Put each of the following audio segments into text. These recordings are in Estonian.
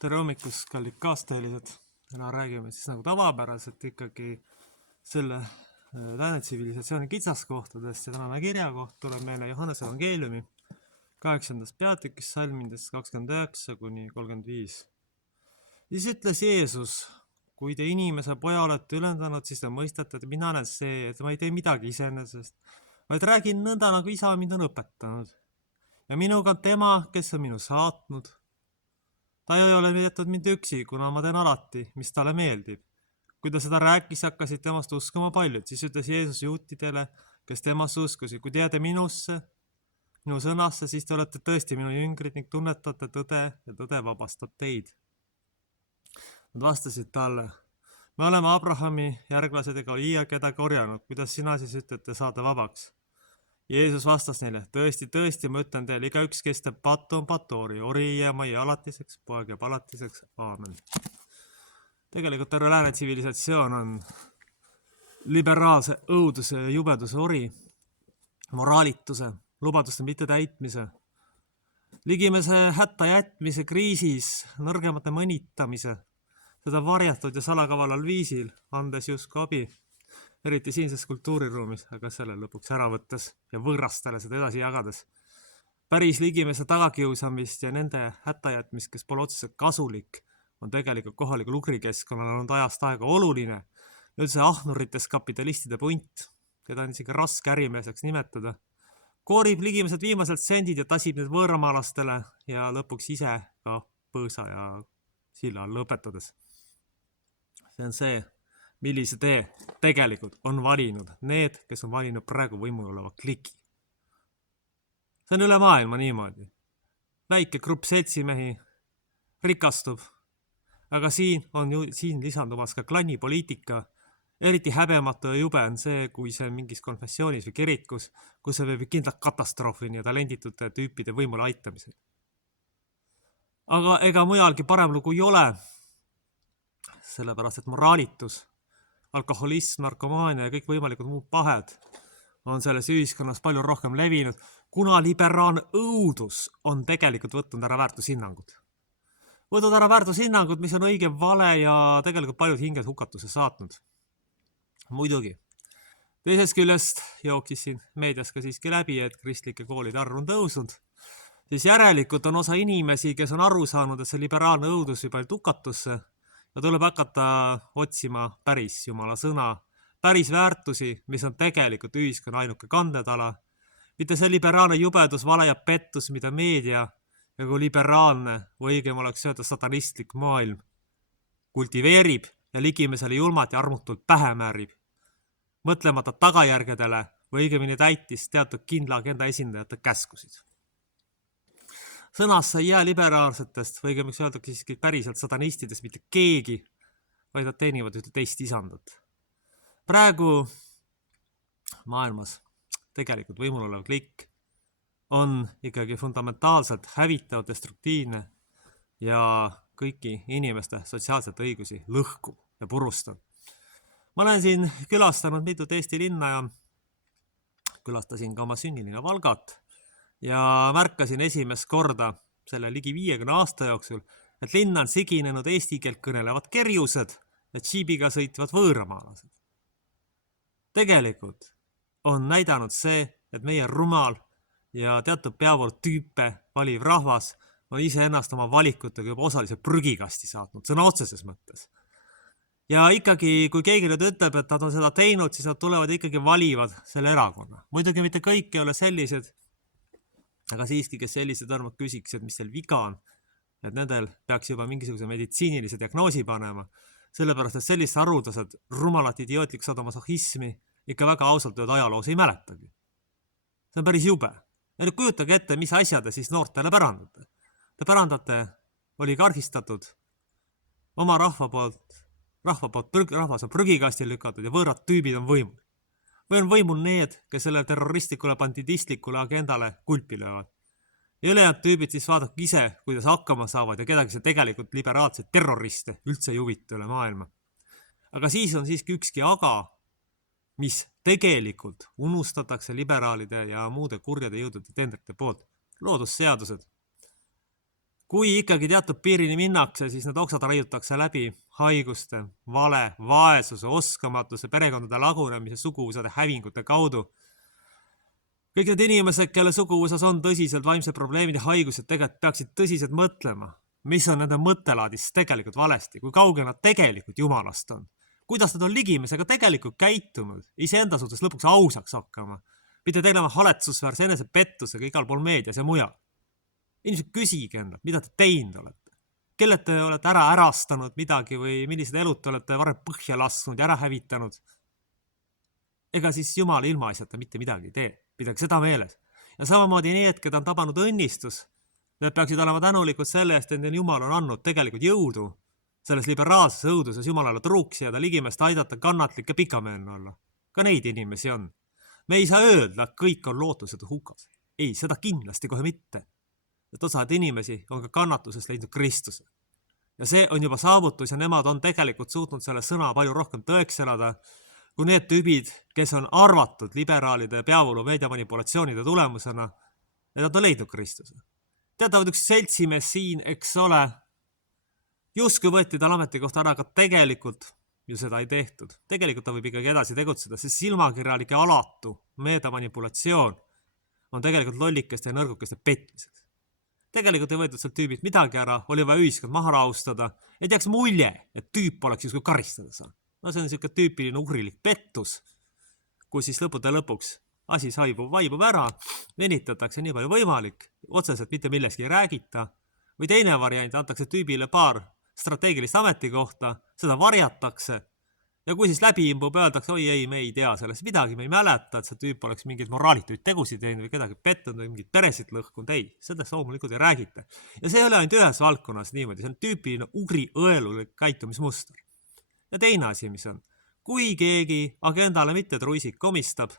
Tere hommikust, kallid kaasteelised. Täna räägime siis nagu tavapäraselt ikkagi selle lääne tsivilisatsiooni kitsaskohtadest ja tänane kirjakoht tuleb meile Johannese evangeeliumi 8. peatükis salmindest 29 kuni 35. Siis ütles Jeesus, kui te inimese poja olete ülendanud, siis te mõistate, et mina olen see, et ma ei tee midagi iseenesest, vaid räägin nõnda, nagu isa mind on õpetanud. Ja minuga on tema, kes on minu saatnud. Ta ei ole jätnud mind üksi, kuna ma teen alati, mis talle meeldib. Kui ta seda rääkis, hakkasid temast uskuma paljud, siis ütles Jeesus juutidele, kes temast uskusid, kui te jääte minusse, minu sõnasse, siis te olete tõesti minu jüngrid ning tunnetate tõde ja tõde vabastab teid. Nad vastasid talle, me oleme Abrahami järglased ega iia kedagi orjanud, kuidas sina siis ütlete saada vabaks? Jeesus vastas neile, tõesti, tõesti, ma ütlen teile, igaüks, kes teeb patu on patoori, ori jääb mai alatiseks, poeg jääb alatiseks, aamen. Tegelikult terve lääne tsivilisatsioon on liberaalse õuduse ja jubeduse ori, moraalituse, lubaduste mitte täitmise, ligimese hätta jätmise kriisis, nõrgemate mõnitamise, seda varjatud ja salakavalal viisil, andes justkui abi, eriti siinses kultuuriruumis, aga selle lõpuks ära võttes ja võõrastele seda edasi jagades. Päris ligimese tagakiusamist ja nende hättajätmist, kes pole otseselt kasulik, on tegelikult kohalikul ugrikeskkonnal olnud ajast aega oluline. Üldse ahnurites kapitalistide punt, keda on isegi raske ärimeeseks nimetada, koorib ligimised viimaselt sendid ja tasib need võõramaalastele ja lõpuks ise ka põõsa ja silla all lõpetades. See on see, millise tee tegelikult on valinud need, kes on valinud praegu võimul oleva kliki. See on üle maailma niimoodi. Väike grupp seltsimehi rikastub, aga siin lisandumas ka klannipoliitika. Eriti häbematu ja jube on see, kui see on mingis konfessioonis või kirikus, kus see võib kindlalt katastroofini ja talenditute tüüpide võimule aitamisel. Aga ega mujalgi parem lugu ei ole, sellepärast et moraalitus, alkoholism, narkomaania ja kõik võimalikud muud pahed on selles ühiskonnas palju rohkem levinud, kuna liberaalne õudus on tegelikult võtnud ära väärtushinnangud. Võtnud ära väärtushinnangud, mis on õige vale ja tegelikult paljud hinged hukatuse saatnud. Muidugi. Teisest küljest jooksis siin meedias ka siiski läbi, et kristlike koolide arv on tõusnud. Siis järelikult on osa inimesi, kes on aru saanud, et see liberaalne õudus võib ainult hukatusse ja tuleb hakata otsima päris jumala sõna, päris väärtusi, mis on tegelikult ühiskonna ainuke kandetala, mitte see liberaalne jubedus, vale ja pettus, mida meedia ja kui liberaalne või õigem oleks öelda satanistlik maailm kultiveerib ja ligimesele julmalt ja armutult pähe määrib, mõtlemata tagajärgedele või õigemini täitis teatud kindla agenda esindajate käskusid. Sõnas ei jää liberaalsetest või õigemiks öeldakse siiski päriselt satanistidest mitte keegi, vaid nad teenivad ühte teist isandat. Praegu maailmas tegelikult võimul olev klikk on ikkagi fundamentaalselt hävitav, destruktiivne ja kõiki inimeste sotsiaalseid õigusi lõhkuv ja purustav. Ma olen siin külastanud mitut Eesti linna ja külastasin ka oma sünnilinna Valgat ja märkasin esimest korda selle ligi 50 aasta jooksul, et linna on siginenud eesti keelt kõnelevad kerjused ja džiibiga sõitvad võõramaalased. Tegelikult on näidanud see, et meie rumal ja teatud peavoolu tüüpe valiv rahvas on iseennast oma valikutega juba osaliselt prügikasti saatnud, sõna otseses mõttes. Ja ikkagi, kui keegi nüüd ütleb, et nad on seda teinud, siis nad tulevad ikkagi valivad selle erakonna. Muidugi mitte kõik ei ole sellised, aga siiski, kes sellised armad küsiks, et mis seal viga on, et nendel peaks juba mingisuguse meditsiinilise diagnoosi panema, sellepärast, et sellist harudased rumalat idiootlik sadomasohhismi ikka väga ausalt öelda ajaloos ei mäletagi. See on päris jube. Ja nüüd kujutage ette, mis asja te siis noortele pärandate. Te pärandate oligarhistatud oma rahvas on prügikasti lükatud ja võõrad tüübid on võimul. Või on võimul need, kes selle terroristlikule bandidistlikule agendale kulpi löövad. Ja ülejäänud tüübid siis vaadake ise, kuidas hakkama saavad ja kedagi see tegelikult liberaalseid terroriste üldse ei huvita üle maailma. Aga siis on siiski ükski aga, mis tegelikult unustatakse liberaalide ja muude kurjade jõudude tendrite poolt. Loodusseadused. kui ikkagi teatud piirini minnakse, siis need oksad raiutakse läbi haiguste, vale, vaesuse, oskamatuse, perekondade lagunemise, suguvõsade hävingute kaudu. Kõik need inimesed, kelle suguvõsas on tõsiselt vaimsed probleemid ja haigused, tegelikult peaksid tõsiselt mõtlema, mis on nende mõttelaadis tegelikult valesti, kui kauge nad tegelikult Jumalast on. Kuidas nad on ligimesega tegelikult käitunud, iseenda suhtes lõpuks ausaks hakkama, mitte tegelema haletsusväärse enesepettusega igal pool meedias ja mujal. Inimesed küsige endalt, mida te teinud olete. Kelle te olete ära ärastanud midagi või millised elud te olete varem põhja lasknud ja ära hävitanud. Ega siis Jumal ilmaasjata mitte midagi ei tee. Pidage seda meeles. Ja samamoodi need, keda on tabanud õnnistus, need peaksid olema tänulikud selle eest, et Jumal on andnud tegelikult jõudu selles liberaalses õuduses Jumalale truuks jääda, ligimest aidata, kannatlik ja pikameelne olla. Ka neid inimesi on. Me ei saa öelda, et kõik on lootused hukas. Ei, seda kindlasti kohe mitte. Et osad inimesi on ka kannatusest leidnud Kristuse. Ja see on juba saavutus ja nemad on tegelikult suutnud selle sõna palju rohkem tõeks elada, kui need tüübid, kes on arvatud liberaalide peavoolu meediamanipulatsioonide tulemusena, et nad on leidnud Kristuse. Teatavad üks seltsimees siin, eks ole, justkui võeti tal ametikohta ära, aga tegelikult ju seda ei tehtud. Tegelikult ta võib ikkagi edasi tegutseda, sest silmakirjalike alatu meediamanipulatsioon on tegelikult lollikeste ja nõrgukeste petmiseks. Tegelikult ei võetud sealt tüübid midagi ära, oli vaja ühiskond maha rahustada, et jääks mulje, et tüüp oleks justkui karistada saanud. No see on niisugune tüüpiline uhrilik pettus, kus siis lõppude lõpuks asi vaibub ära, venitatakse nii palju võimalik, otseselt mitte milleski ei räägita, või teine variant, antakse tüübile paar strateegilist ametikohta, seda varjatakse, ja kui siis läbi imbub, öeldakse, oi ei, me ei tea sellest midagi, me ei mäleta, et see tüüp oleks mingeid moraalituid tegusid teinud või kedagi pettunud või mingid peresid lõhkunud, ei, sellest loomulikult ei räägita. Ja see ei ole ainult ühes valdkonnas niimoodi, see on tüüpiline ugri-õelulik käitumismuster. Ja teine asi, mis on, kui keegi agendale mitte truisik komistab,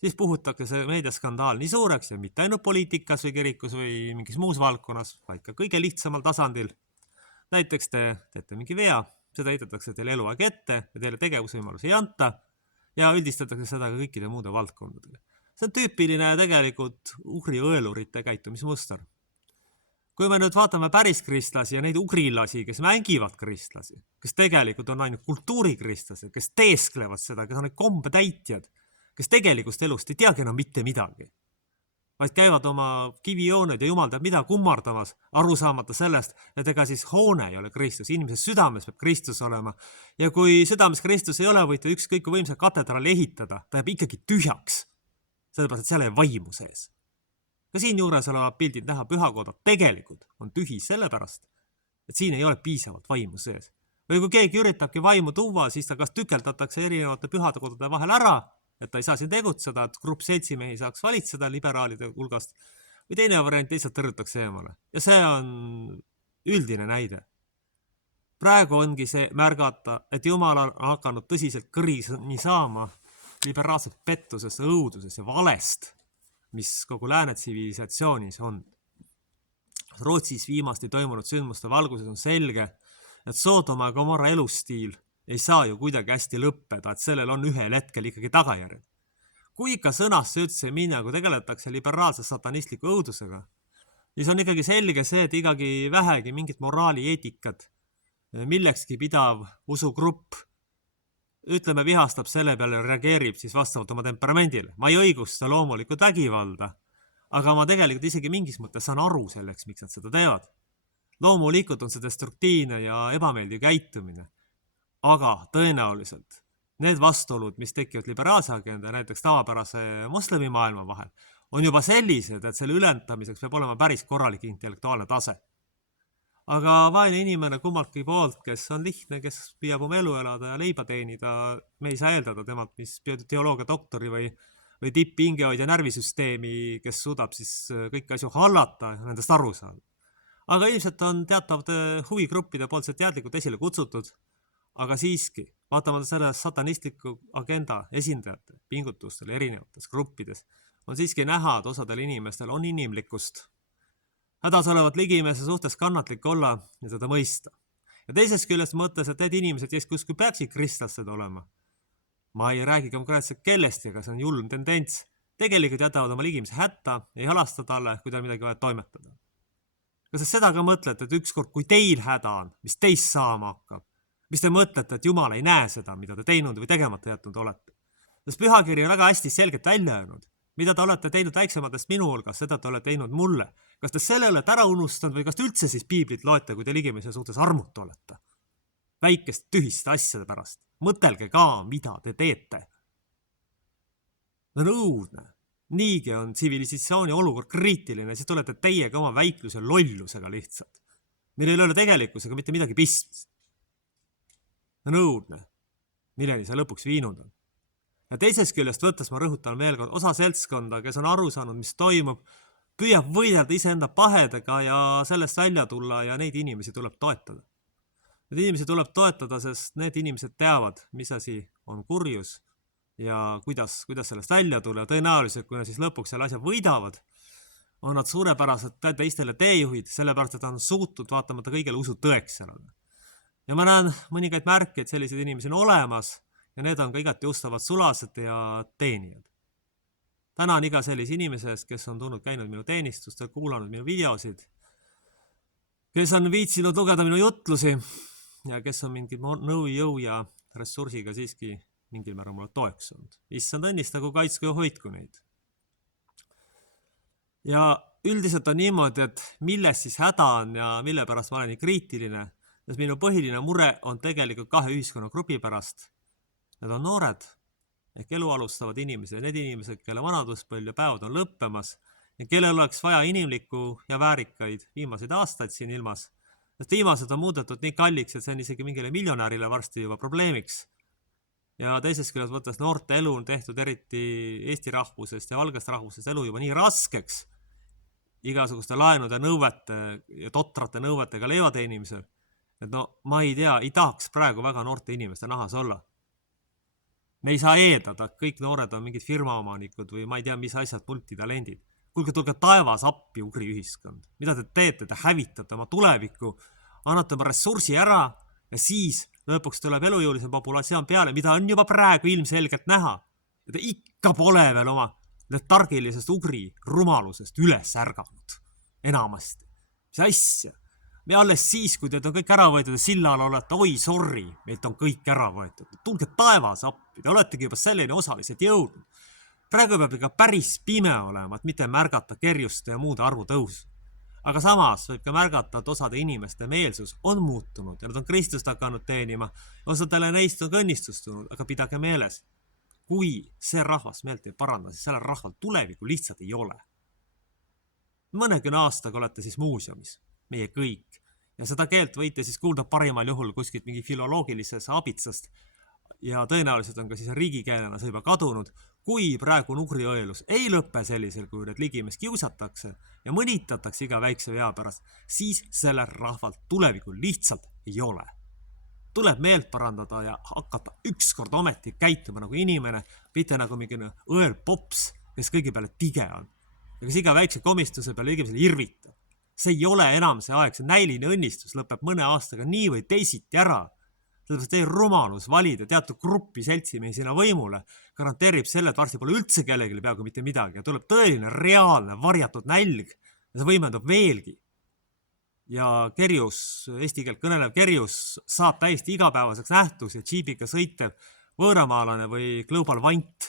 siis puhutakse see meediaskandaal nii suureks ja mitte ainult poliitikas või kirikus või mingis muus valdkonnas, vaid ka kõige lihtsamal tasandil. Näiteks te teete mingi vea, seda heitatakse teile eluaeg ette ja teile tegevusvõimalusi ei anta ja üldistatakse seda ka kõikide muude valdkondadega. See on tüüpiline tegelikult ugri-õelurite käitumismuster. Kui me nüüd vaatame päris kristlasi ja neid ugrilasi, kes mängivad kristlasi, kes tegelikult on ainult kultuurikristlased, kes teesklevad seda, kes on need kombetäitjad, kes tegelikust elust ei teagi enam mitte midagi, vaid käivad oma kivijooned ja jumal teab mida kummardamas, aru saamata sellest, et ega siis hoone ei ole Kristus, inimese südames peab Kristus olema. Ja kui südames Kristus ei ole, võite ükskõik kui võimsa katedraali ehitada, ta jääb ikkagi tühjaks, sellepärast, et seal ei vaimu sees. Ka siin juures olevad pildid näha pühakodad tegelikult on tühi sellepärast, et siin ei ole piisavalt vaimu sees. Või kui keegi üritabki vaimu tuua, siis ta kas tükeldatakse erinevate pühakodade vahel ära, et ta ei saa siin tegutseda, et grupp seltsimehi saaks valitseda liberaalide hulgast, või teine variant lihtsalt tõrjutakse eemale. Ja see on üldine näide. Praegu ongi see märgata, et Jumal on hakanud tõsiselt kõrini saama liberaalsest pettusest, õudusest ja valest, mis kogu lääne tsivilisatsioonis on. Rootsis viimasti toimunud sündmuste valguses on selge, et Sodoma ja Gomorra elustiil ei saa ju kuidagi hästi lõppeda, et sellel on ühel hetkel ikkagi tagajärjed. Kui ikka sõnasse üldse minna, kui tegeletakse liberaalse satanistliku õudusega, siis on ikkagi selge see, et ikkagi vähegi mingit moraali eetikat, millekski pidav usugrupp, ütleme vihastab selle peale ja reageerib siis vastavalt oma temperamendile. Ma ei õigusta loomulikult vägivalda, aga ma tegelikult isegi mingis mõttes saan aru selleks, miks nad seda teevad. Loomulikult on see destruktiivne ja ebameeldiv käitumine. Aga tõenäoliselt need vastuolud, mis tekivad liberaalse agenda ja näiteks tavapärase moslemi maailma vahel, on juba sellised, et selle ülendamiseks peab olema päris korralik intellektuaalne tase. Aga vaene inimene kummaltki poolt, kes on lihtne, kes püüab oma elu elada ja leiba teenida, me ei saa eeldada temalt, mis teoloogia doktori või tippingehoid ja närvisüsteemi, kes suudab siis kõiki asju hallata ja nendest aru saada. Aga ilmselt on teatavate huvigruppide poolt see teadlikult esile kutsutud, aga siiski, vaatamata selles satanistliku agenda esindajate pingutustel erinevates gruppides, on siiski näha, et osadel inimestel on inimlikkust. Hädas olevat ligimese suhtes kannatlik olla ja seda mõista. Ja teisest küljest mõttes, et need inimesed, kes kuskil peaksid kristlased olema, ma ei räägi konkreetselt kellest, ega see on julm tendents, tegelikult jätavad oma ligimise hätta, ei halasta talle, kui tal midagi vaja toimetada. Kas te seda ka mõtlete, et ükskord, kui teil häda on, mis teist saama hakkab, mis te mõtlete, et Jumal ei näe seda, mida te teinud või tegemata jätnud olete? Sest pühakiri on väga hästi selgelt välja öelnud, mida te olete teinud väiksematest minu hulgas, seda te olete teinud mulle. Kas te selle olete ära unustanud või kas te üldse siis piiblit loete, kui te ligimise suhtes armutu olete? Väikest tühiste asjade pärast. Mõtelge ka, mida te teete. No õudne. Niigi on tsivilisatsiooni olukord kriitiline, siis tulete teiega oma väikluse lollusega lihtsalt. Meil ei ole tegelikkusega mitte midagi pistmist. No õudne. Milleni see lõpuks viinud on. Ja teisest küljest võttes ma rõhutan veel kord osa seltskonda, kes on aru saanud, mis toimub, püüab võidelda iseenda pahedega ja sellest välja tulla ja neid inimesi tuleb toetada. Need inimesi tuleb toetada, sest need inimesed teavad, mis asi on kurjus ja kuidas sellest välja tulla. Tõenäoliselt, kui nad siis lõpuks selle asja võidavad, on nad suurepärased teistele teejuhid, sellepärast, et nad on suutnud vaatamata kõigele usu tõeks elada. Ja ma näen mõningaid märke, et sellised inimesi on olemas ja need on ka igati ustavad sulased ja teenijad. Täna on iga sellise inimesest, kes on tulnud käinud minu teenistustel, kuulanud minu videosid, kes on viitsinud lugeda minu jutlusi ja kes on mingi nõu, jõu ja ressursiga siiski mingil määral mulle toeks olnud. Issand õnnistagu, kaitsku ja hoidku neid. Ja üldiselt on niimoodi, et milles siis häda on ja mille pärast ma olen nii kriitiline, sest minu põhiline mure on tegelikult kahe ühiskonnagrupi pärast. Need on noored ehk elu alustavad inimesed, need inimesed, kelle vanaduspõlv ja päevad on lõppemas ja kellel oleks vaja inimlikku ja väärikaid viimaseid aastaid siin ilmas. Sest viimased on muudetud nii kalliks, et see on isegi mingile miljonärile varsti juba probleemiks. Ja teisest küljest võttes noorte elu on tehtud eriti eesti rahvusest ja valgest rahvusest elu juba nii raskeks igasuguste laenude nõuete ja totrate nõuetega leivateenimisel, et no ma ei tea, ei tahaks praegu väga noorte inimeste nahas olla. Me ei saa eeldada, et kõik noored on mingid firmaomanikud või ma ei tea, mis asjad multitalendid. Kuulge, tulge taevas appi, ugri ühiskond. Mida te teete? Te hävitate oma tulevikku, annate oma ressursi ära ja siis lõpuks tuleb elujõulisem populatsioon peale, mida on juba praegu ilmselgelt näha. Ja te ikka pole veel oma letargilisest ugri rumalusest üles ärganud. Enamasti. Mis asja? Me alles siis, kui teid on kõik ära võetud ja sillal olete, oi sorry, meilt on kõik ära võetud. Tulge taevas appi, te oletegi juba selline osalised jõudnud. Praegu peab ikka päris pime olema, et mitte märgata kerjuste ja muude arvu tõusu. Aga samas võib ka märgata, et osade inimeste meelsus on muutunud ja nad on Kristust hakanud teenima. Osadele neist on õnnistust tulnud, aga pidage meeles, kui see rahvas meelt ei paranda, siis sellel rahval tuleviku lihtsalt ei ole. Mõnekümne aastaga olete siis muuseumis, meie kõik. Ja seda keelt võite siis kuulda parimal juhul kuskilt mingi filoloogilisest abitsast ja tõenäoliselt on ka siis riigikeelena see juba kadunud. Kui praegu ugriõelus ei lõppe sellisel, kui need ligimees kiusatakse ja mõnitatakse iga väikse vea pärast, siis sellel rahval tulevikul lihtsalt ei ole. Tuleb meelt parandada ja hakata ükskord ometi käituma nagu inimene, mitte nagu mingi õel pops, kes kõigi peale tige on. Ja kes iga väikse komistuse peale ligimisel irvitab. See ei ole enam see aeg, see näiline õnnistus lõpeb mõne aastaga nii või teisiti ära. Sellepärast teie rumalus valida teatud gruppi seltsimehi sinna võimule garanteerib selle, et varsti pole üldse kellelegi peaaegu mitte midagi ja tuleb tõeline, reaalne, varjatud nälg ja see võimendub veelgi. Ja kerjus, eesti keelt kõnelev kerjus saab täiesti igapäevaseks nähtus ja džiibiga sõitev võõramaalane või global vant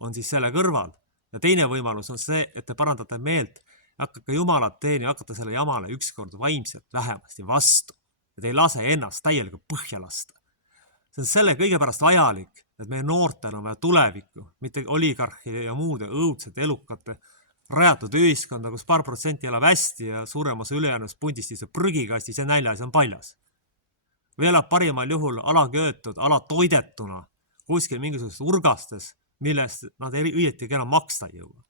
on siis selle kõrval. Ja teine võimalus on see, et te parandate meelt ja hakkake Jumalat teeni, hakkate selle jamale ükskord vaimselt vähemasti vastu. Ja te ei lase ennast täielikult põhja lasta. See on selle kõige pärast vajalik, et meie noortel on vaja tulevikku, mitte oligarhi ja muude õudsete elukate rajatud ühiskonda, kus paar protsenti elab hästi ja suurem osa ülejäänust pundist istub prügikastis ja näljas on paljas. Või elab parimal juhul alaköötud, alatoidetuna kuskil mingisugustes urgastes, millest nad õietigi enam maksta ei jõua.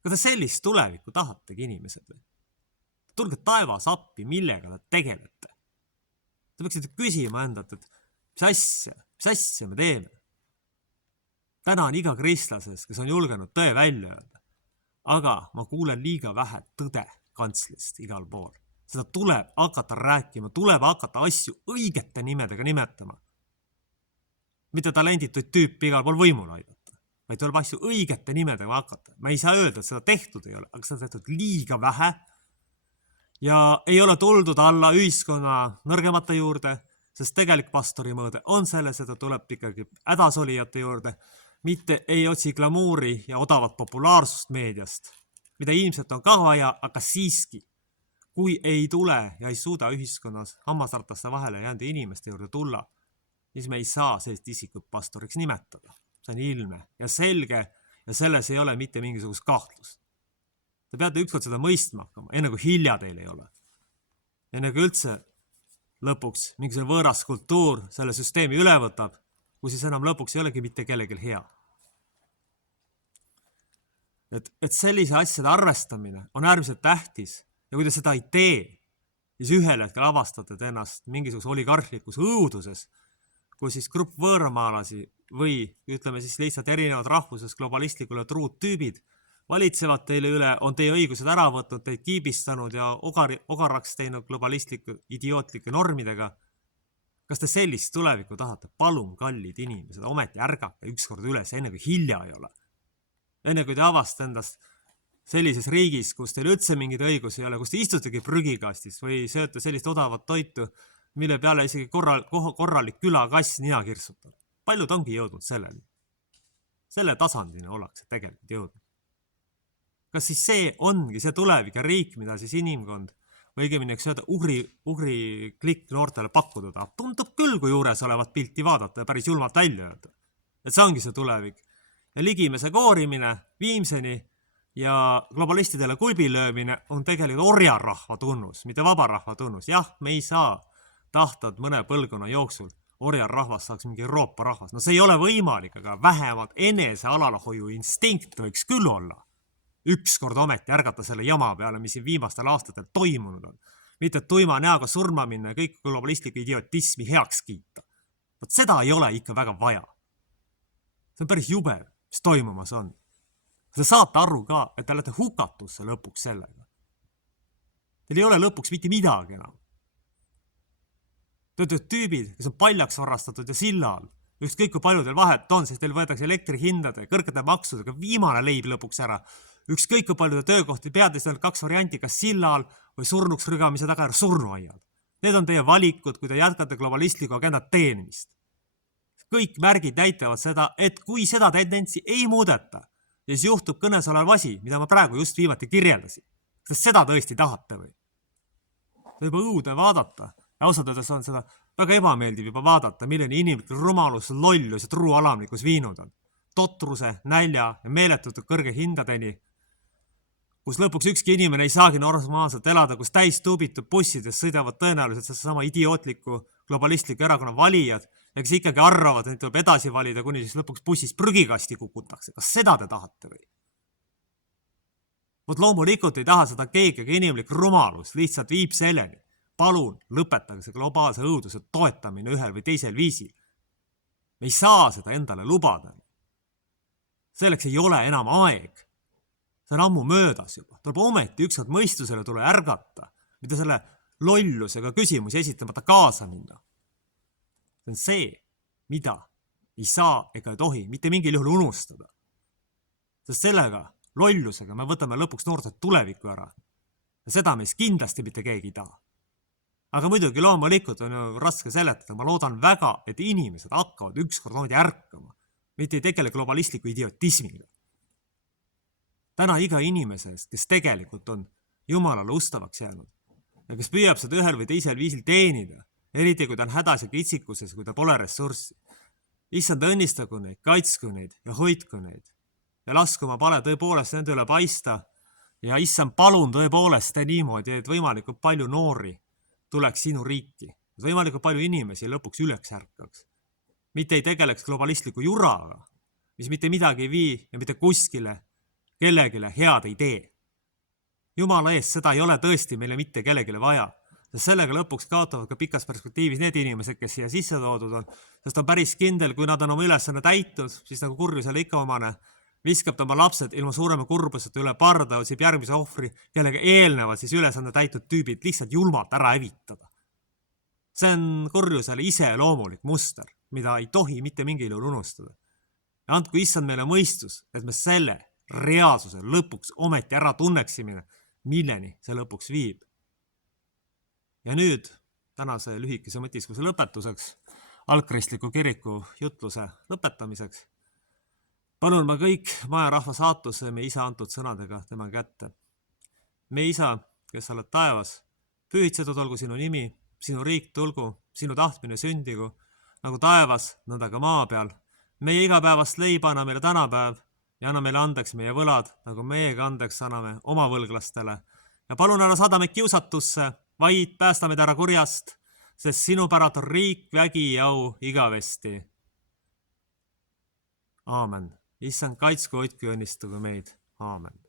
Kas te sellist tulevikku tahategi inimesed või? Tulge taevas appi, millega te tegelete. Te peaksite küsima endalt, et mis asja me teeme? Täna on iga kristlases, kes on julgenud tõe välja öelda. Aga ma kuulen liiga vähe tõde kantslist igal pool. Seda tuleb hakata rääkima, tuleb hakata asju õigete nimedega nimetama. Mitte talendituid tüüpi igal pool võimule aidata, vaid tuleb asju õigete nimedega hakata. Ma ei saa öelda, et seda tehtud ei ole, aga seda tehtud liiga vähe. ja ei ole tuldud alla ühiskonna nõrgemate juurde, sest tegelik pastori mõõde on selles, et ta tuleb ikkagi hädasolijate juurde, mitte ei otsi glamuuri ja odavat populaarsust meediast, mida ilmselt on ka vaja, aga siiski, kui ei tule ja ei suuda ühiskonnas hammasrataste vahele jäänud inimeste juurde tulla, siis me ei saa sellist isikut pastoriks nimetada. See on ilmne ja selge ja selles ei ole mitte mingisugust kahtlust. Te peate ükskord seda mõistma hakkama, enne kui hilja teil ei ole. Enne kui üldse lõpuks mingisugune võõras kultuur selle süsteemi üle võtab, kui siis enam lõpuks ei olegi mitte kellelgi hea. Et sellise asjade arvestamine on äärmiselt tähtis ja kui te seda ei tee, siis ühel hetkel avastate ennast mingisuguse oligarhlikus õuduses, kus siis grupp võõramaalasi või ütleme siis lihtsalt erinevad rahvuses globalistlikule truud tüübid valitsevad teile üle, on teie õigused ära võtnud, teid kiibistanud ja ogaraks teinud globalistliku idiootlike normidega. Kas te sellist tulevikku tahate? Palun, kallid inimesed, ometi ärgake ükskord üles, enne kui hilja ei ole. Enne kui te avastate endast sellises riigis, kus teil üldse mingeid õigusi ei ole, kus te istutegi prügikastis või sööte sellist odavat toitu, mille peale isegi korralik külakass nina kirsutab. Paljud ongi jõudnud selleni. Selle tasandina ollakse tegelikult jõudnud. Kas siis see ongi see tulevik ja riik, mida siis inimkond või õigemini ugri klikk noortele pakkuda tahab? Tundub küll, kui juures olevat pilti vaadata ja päris julmalt välja öelda. Et see ongi see tulevik. Ja ligimese koorimine Viimseni ja globalistidele kulbi löömine on tegelikult orjarahva tunnus, mitte vabarahva tunnus. Jah, me ei saa tahta, et mõne põlgkonna jooksul orjarahvas saaks mingi Euroopa rahvas. No see ei ole võimalik, aga vähemalt enese alalhoiu instinkt võiks küll olla. Ükskord ometi ärgata selle jama peale, mis viimastel aastatel toimunud on. Mitte tuima näoga surma minna ja kõik globalistliku idiotismi heaks kiita. Võt seda ei ole ikka väga vaja. See on päris jube, mis toimumas on. Te saate aru ka, et te olete hukatusse lõpuks sellega. Teil ei ole lõpuks mitte midagi enam. Te olete tüübid, kes on paljaks varastatud ja silla all. Ükskõik kui palju teil vahet on, sest teil võetakse elektrihindade ja kõrgete maksudega viimane leib lõpuks ära. Ükskõik kui palju te töökohti peate, siis on 2 varianti, kas silla all või surnuks rügamise taga surnuaiad. Need on teie valikud, kui te jätkate globalistliku agenda teenimist. Kõik märgid näitavad seda, et kui seda tendentsi ei muudeta, siis juhtub kõnes olev asi, mida ma praegu just viimati kirjeldasin. Sest seda tõesti tahate või? See on juba õudne vaadata. Ja ausalt öeldes on seda väga ebameeldiv juba vaadata, milleni inimlik rumalus, lollus ja truualamlikkus viinud on. Totruse, nälja ja meeletute kõrge hindadeni, kus lõpuks ükski inimene ei saagi normaalselt elada, kus täis tuubitud bussides sõidavad tõenäoliselt sama idiootliku globalistliku erakonna valijad, ja kes ikkagi arvavad, et tuleb edasi valida, kuni siis lõpuks bussis prügikasti kukutakse. Kas seda te tahate või? Vot loomulikult ei taha seda keegi, aga inimlik rumalus lihtsalt viib selleni. Palun lõpetage see globaalse õuduse toetamine ühel või teisel viisil. Me ei saa seda endale lubada. Selleks ei ole enam aeg. See on ammu möödas juba. Tuleb ometi ükskord mõistusele tule ärgata, mida selle lollusega küsimusi esitamata kaasa minna. See on see, mida ei saa ega ei tohi mitte mingil juhul unustada. Sest sellega, lollusega, me võtame lõpuks noortelt tulevikku ära. Ja seda meist kindlasti mitte keegi ei taha. Aga muidugi loomulikult on ju raske seletada. Ma loodan väga, et inimesed hakkavad ükskord ometi ärkama, mitte ei tegele globalistliku idiotismiga. Täna iga inimese eest, kes tegelikult on Jumalale ustavaks jäänud ja kes püüab seda ühel või teisel viisil teenida, eriti kui ta on hädas ja kitsikuses, kui ta pole ressurssi. Issand õnnistagu neid, kaitsku neid ja hoidku neid ja lasku oma pale tõepoolest nende üle paista ja issand palun tõepoolest niimoodi, et võimalikult palju noori tuleks sinu riiki, et võimalikult palju inimesi lõpuks üleks ärkaks. Mitte ei tegeleks globalistliku juraga, mis mitte midagi ei vii ja mitte kuskile kellegile head ei tee. Jumala eest, seda ei ole tõesti meile mitte kellegile vaja, sest sellega lõpuks kaotavad ka pikas perspektiivis need inimesed, kes siia sisse toodud on, sest on päris kindel, kui nad on oma ülesanne täitnud, siis nagu kurjusele ikka omane, viskab ta oma lapsed ilma suurema kurbuseta üle parda, otsib järgmise ohvri, kellega eelnevad siis ülesanne täitud tüübid lihtsalt julmalt ära hävitada. See on kurjusele iseloomulik muster, mida ei tohi mitte mingil juhul unustada. Ja andku issand meile mõistus, et me selle reaalsuse lõpuks ometi ära tunneksime, milleni see lõpuks viib. Ja nüüd tänase lühikese mõtiskuse lõpetuseks, algkristliku kiriku jutluse lõpetamiseks, palun ma kõik maja rahva saatuse meie isa antud sõnadega tema kätte. Meie isa, kes sa oled taevas, pühitsetud olgu sinu nimi, sinu riik tulgu, sinu tahtmine sündigu, nagu taevas, nõnda ka maa peal. Meie igapäevast leiba anna meile tänapäev ja anna meile andeks meie võlad, nagu meiega andeks anname oma võlglastele. Ja palun ära saada meid kiusatusse, vaid päästa meid ära kurjast, sest sinu päralt on riik, vägi ja au igavesti. Aamen. Issand, kaitsku, hoidku ja õnnistugu meid. Aamen.